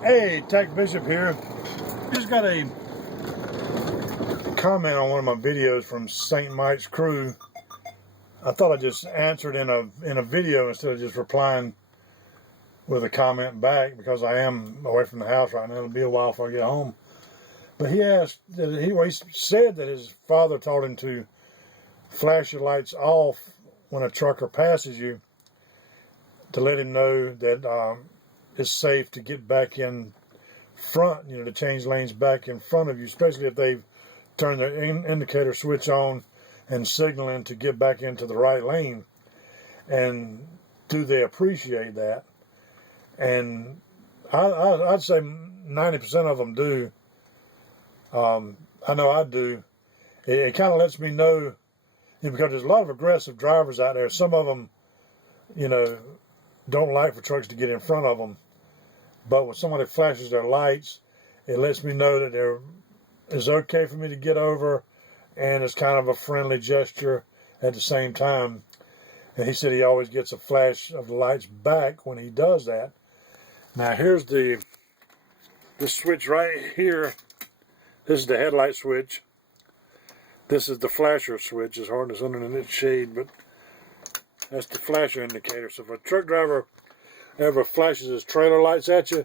Hey, TacBishop here. Just got a comment on one of my videos from St. Mike's Crew. I thought I'd just answer it in a video instead of just replying with a comment back, because I am away from the house right now. It'll be a while before I get home. But he asked that he said that his father taught him to flash your lights off when a trucker passes you, to let him know that it's safe to get back in front, to change lanes back in front of you, especially if they've turned their indicator switch on and signaling to get back into the right lane. And do they appreciate that? And I'd say 90% of them do. I know I do. It kind of lets me know, because there's a lot of aggressive drivers out there. Some of them, don't like for trucks to get in front of them. But when somebody flashes their lights, it lets me know that it's okay for me to get over, and it's kind of a friendly gesture at the same time. And he said he always gets a flash of the lights back when he does that. Now here's this switch right here. This is the headlight switch. This is the flasher switch. It's hard, it's under the shade, but that's the flasher indicator. So if a truck driver ever flashes his trailer lights at you,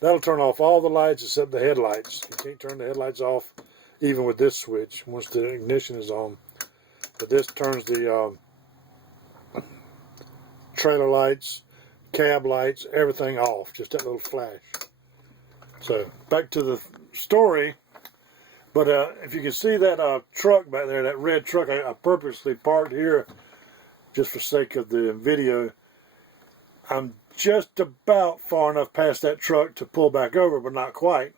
that'll turn off all the lights except the headlights. You can't turn the headlights off even with this switch once the ignition is on. But this turns the trailer lights, cab lights, everything off. Just that little flash. So back to the story. But if you can see that truck back there, that red truck, I purposely parked here just for sake of the video. I'm just about far enough past that truck to pull back over, but not quite.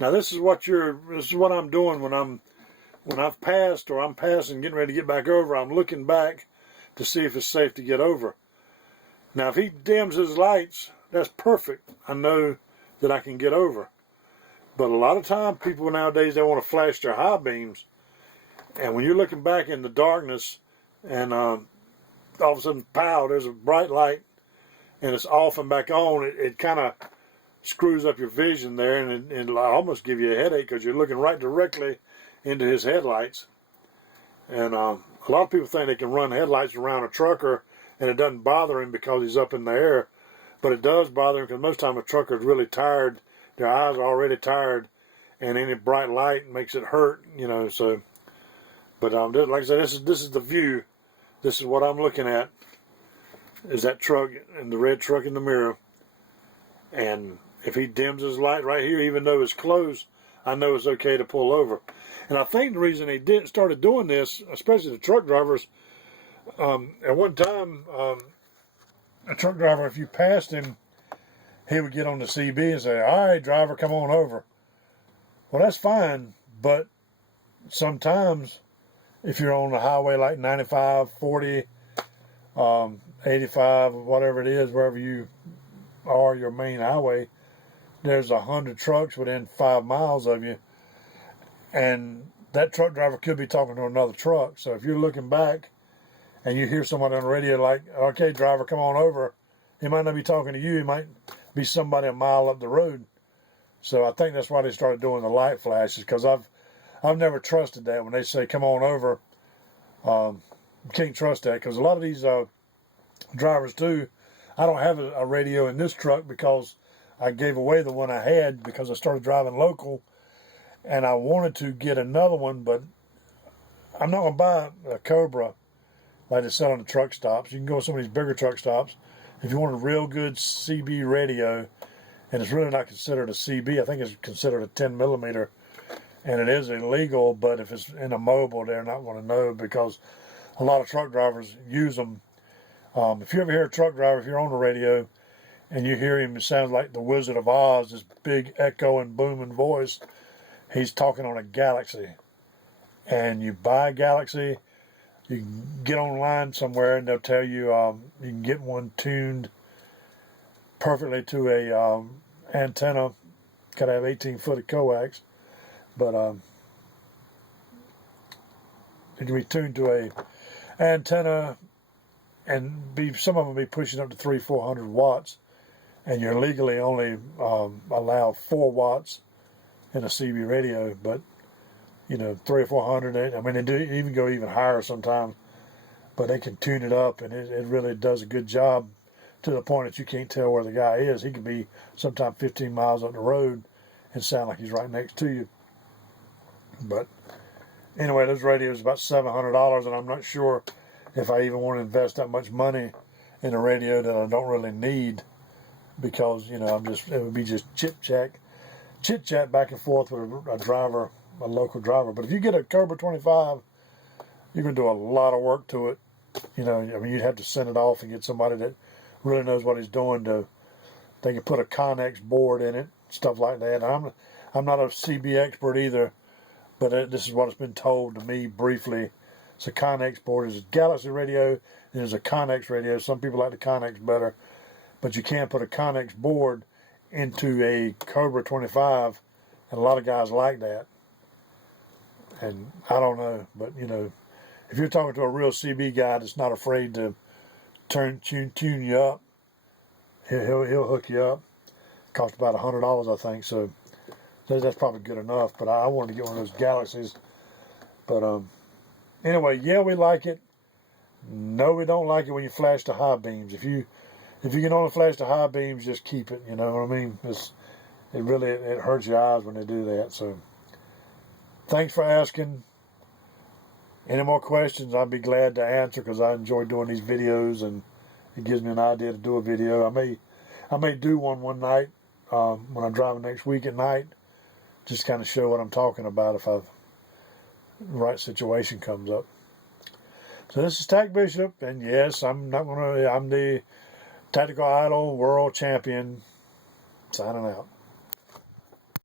Now this is what I'm doing when I've passed, or I'm passing, getting ready to get back over. I'm looking back to see if it's safe to get over. Now if he dims his lights, that's perfect. I know that I can get over. But a lot of time, people nowadays, they want to flash their high beams, and when you're looking back in the darkness, and all of a sudden, pow, there's a bright light, and it's off and back on, it kind of screws up your vision there, and it'll almost give you a headache, because you're looking right directly into his headlights. And a lot of people think they can run headlights around a trucker, and it doesn't bother him because he's up in the air. But it does bother him, because most of the time a trucker is really tired. Their eyes are already tired, and any bright light makes it hurt, so. But like I said, this is the view. This is what I'm looking at, is that truck, and the red truck in the mirror. And if he dims his light right here, even though it's close, I know it's okay to pull over. And I think the reason they started doing this, especially the truck drivers, at one time, a truck driver, if you passed him, he would get on the CB and say, "All right, driver, come on over." Well, that's fine, but sometimes if you're on the highway like 95, 40, 85, whatever it is, wherever you are, your main highway, there's 100 trucks within 5 miles of you, and that truck driver could be talking to another truck. So if you're looking back and you hear somebody on the radio like, "Okay, driver, come on over," he might not be talking to you. He might be somebody a mile up the road. So I think that's why they started doing the light flashes, because I've never trusted that when they say "come on over." You can't trust that, because a lot of these drivers too. I don't have a radio in this truck because I gave away the one I had because I started driving local, and I wanted to get another one, but I'm not going to buy a Cobra like they sell on the truck stops. You can go to some of these bigger truck stops if you want a real good CB radio, and it's really not considered a CB. I think it's considered a 10 millimeter, and it is illegal, but if it's in a mobile, they're not going to know, because a lot of truck drivers use them. If you ever hear a truck driver, if you're on the radio, and you hear him, it sounds like the Wizard of Oz, this big echoing, booming voice. He's talking on a Galaxy. And you buy a Galaxy, you can get online somewhere, and they'll tell you you can get one tuned perfectly to a antenna. Got to have 18-foot of coax, but it can be tuned to a antenna, and some of them be pushing up to 300-400 watts, and you're legally only allowed 4 watts in a CB radio, but you know, 300 or 400. I mean, they do even go even higher sometimes, but they can tune it up, and it really does a good job to the point that you can't tell where the guy is. He could be sometime 15 miles up the road and sound like he's right next to you. But anyway, those radios about $700, and I'm not sure if I even want to invest that much money in a radio that I don't really need, because you know it would be just chit chat back and forth with a driver, a local driver. But if you get a Cobra 25, you're gonna do a lot of work to it. You know, I mean, you'd have to send it off and get somebody that really knows what he's doing they can put a Connex board in it, stuff like that. And I'm not a CB expert either, but this is what it's been told to me briefly. It's a Connex board. It's a Galaxy radio, and there's a Connex radio. Some people like the Connex better, but you can put a Connex board into a Cobra 25, and a lot of guys like that. And I don't know, but you know, if you're talking to a real CB guy that's not afraid to tune you up, he'll hook you up. Cost about $100, I think. So that's probably good enough. But I wanted to get one of those Galaxies. But anyway, yeah, we like it. No, we don't like it when you flash the high beams. If you can only flash the high beams, just keep it. You know what I mean? It hurts your eyes when they do that. So thanks for asking. Any more questions, I'd be glad to answer, because I enjoy doing these videos, and it gives me an idea to do a video. I may do one night when I'm driving next week at night, just kind of show what I'm talking about if the right situation comes up. So this is TacBishop, and yes, I'm the Tactical Idol World Champion, signing out.